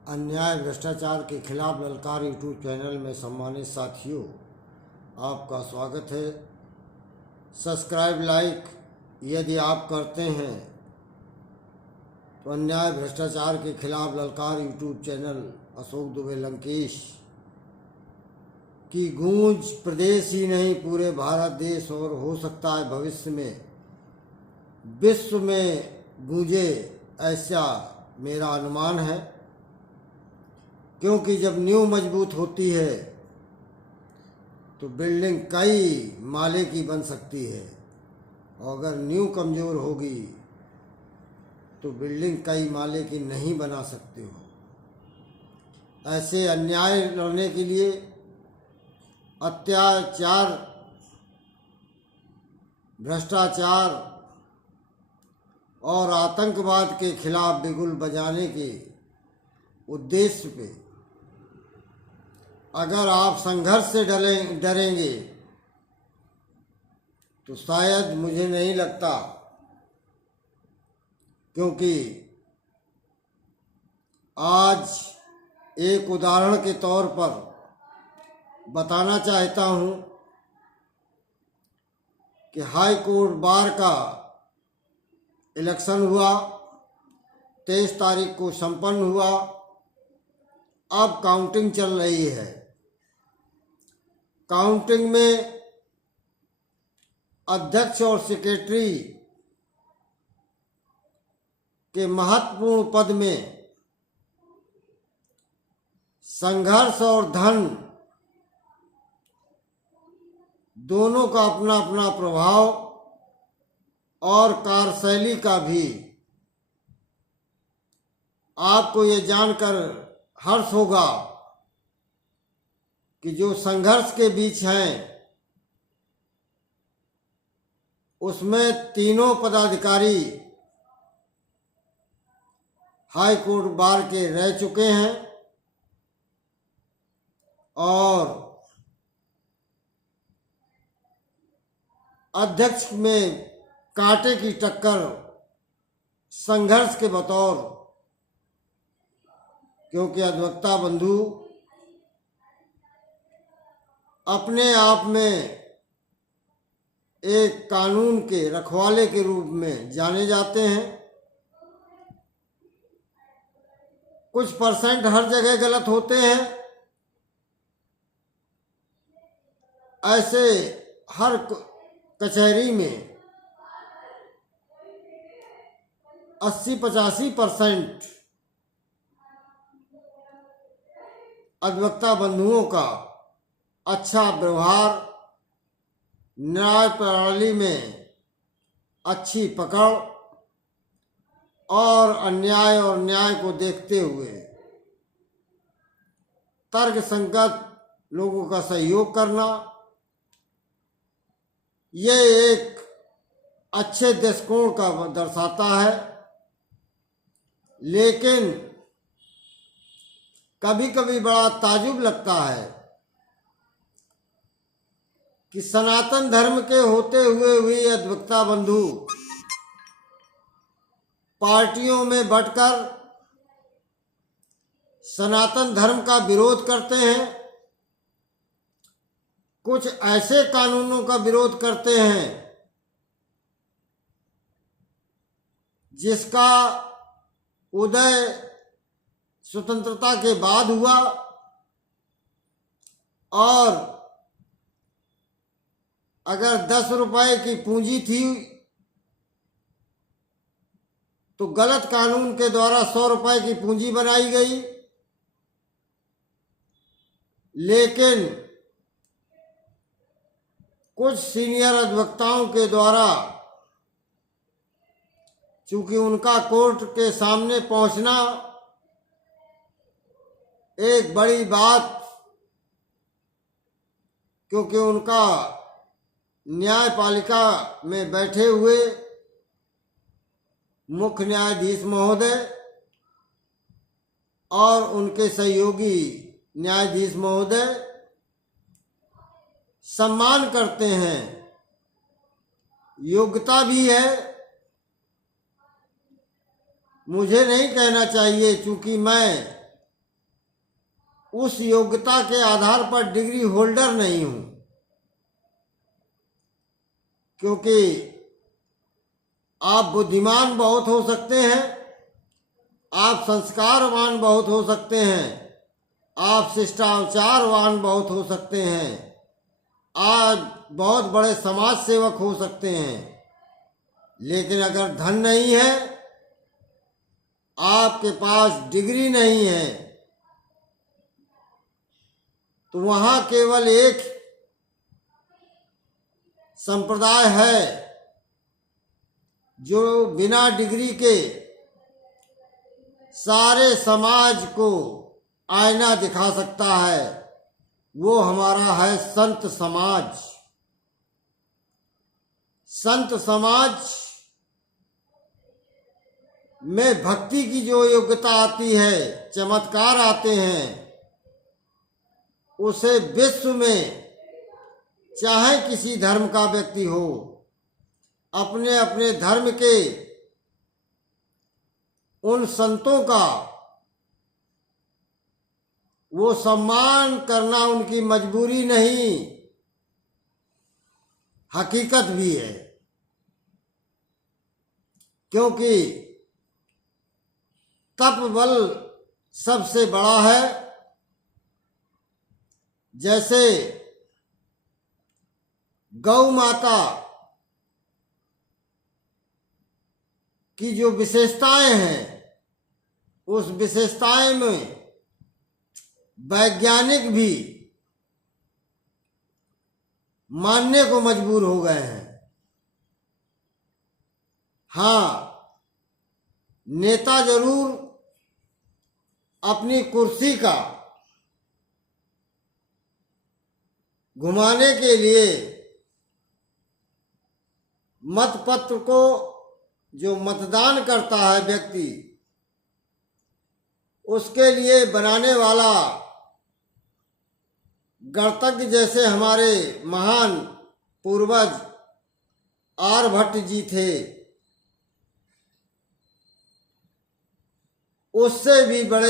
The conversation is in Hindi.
अन्याय भ्रष्टाचार के खिलाफ ललकार यूट्यूब चैनल में सम्मानित साथियों, आपका स्वागत है। सब्सक्राइब लाइक यदि आप करते हैं तो अन्याय भ्रष्टाचार के खिलाफ ललकार यूट्यूब चैनल अशोक दुबे लंकेश की गूंज प्रदेश ही नहीं पूरे भारत देश और हो सकता है भविष्य में विश्व में गूंजे, ऐसा मेरा अनुमान है। क्योंकि जब नींव मजबूत होती है तो बिल्डिंग कई माले की बन सकती है, और अगर नींव कमज़ोर होगी तो बिल्डिंग कई माले की नहीं बना सकते हो। ऐसे अन्याय लड़ने के लिए, अत्याचार, भ्रष्टाचार और आतंकवाद के खिलाफ बिगुल बजाने के उद्देश्य पे अगर आप संघर्ष से डरेंगे तो शायद मुझे नहीं लगता, क्योंकि आज एक उदाहरण के तौर पर बताना चाहता हूं कि हाई कोर्ट बार का इलेक्शन हुआ, 23 तारीख को संपन्न हुआ। अब काउंटिंग चल रही है। काउंटिंग में अध्यक्ष और सेक्रेटरी के महत्वपूर्ण पद में संघर्ष और धन दोनों का अपना अपना प्रभाव और कार्यशैली का भी आपको ये जानकर हर्ष होगा कि जो संघर्ष के बीच हैं उसमें तीनों पदाधिकारी हाई कोर्ट बार के रह चुके हैं, और अध्यक्ष में कांटे की टक्कर संघर्ष के बतौर, क्योंकि अधिवक्ता बंधु अपने आप में एक कानून के रखवाले के रूप में जाने जाते हैं। कुछ परसेंट हर जगह गलत होते हैं, ऐसे हर कचहरी में 80-85% अधिवक्ता बंधुओं का अच्छा व्यवहार, न्याय प्रणाली में अच्छी पकड़ और अन्याय और न्याय को देखते हुए तर्कसंगत लोगों का सहयोग करना, ये एक अच्छे दृष्टिकोण का दर्शाता है। लेकिन कभी कभी बड़ा ताजुब लगता है कि सनातन धर्म के होते हुए भी अधिवक्ता बंधु पार्टियों में बंटकर सनातन धर्म का विरोध करते हैं, कुछ ऐसे कानूनों का विरोध करते हैं जिसका उदय स्वतंत्रता के बाद हुआ, और अगर 10 रुपए की पूंजी थी तो गलत कानून के द्वारा 100 रुपए की पूंजी बनाई गई। लेकिन कुछ सीनियर अधिवक्ताओं के द्वारा, चूंकि उनका कोर्ट के सामने पहुंचना एक बड़ी बात, क्योंकि उनका न्यायपालिका में बैठे हुए मुख्य न्यायाधीश महोदय और उनके सहयोगी न्यायाधीश महोदय सम्मान करते हैं, योग्यता भी है। मुझे नहीं कहना चाहिए, चूंकि मैं उस योग्यता के आधार पर डिग्री होल्डर नहीं हूं, क्योंकि आप बुद्धिमान बहुत हो सकते हैं, आप संस्कारवान बहुत हो सकते हैं, आप शिष्टाचारवान बहुत हो सकते हैं, आप बहुत बड़े समाज सेवक हो सकते हैं, लेकिन अगर धन नहीं है, आपके पास डिग्री नहीं है, तो वहां केवल एक संप्रदाय है जो बिना डिग्री के सारे समाज को आईना दिखा सकता है। वो हमारा है संत समाज। संत समाज में भक्ति की जो योग्यता आती है, चमत्कार आते हैं, उसे विश्व में चाहे किसी धर्म का व्यक्ति हो, अपने अपने धर्म के उन संतों का वो सम्मान करना उनकी मजबूरी नहीं, हकीकत भी है। क्योंकि तप बल सबसे बड़ा है। जैसे गौ माता की जो विशेषताएं हैं, उस विशेषताएं में वैज्ञानिक भी मानने को मजबूर हो गए हैं। हाँ, नेता जरूर अपनी कुर्सी का घुमाने के लिए मतपत्र को, जो मतदान करता है व्यक्ति, उसके लिए बनाने वाला गणतज्ञ जैसे हमारे महान पूर्वज आर्यभट्ट जी थे, उससे भी बड़े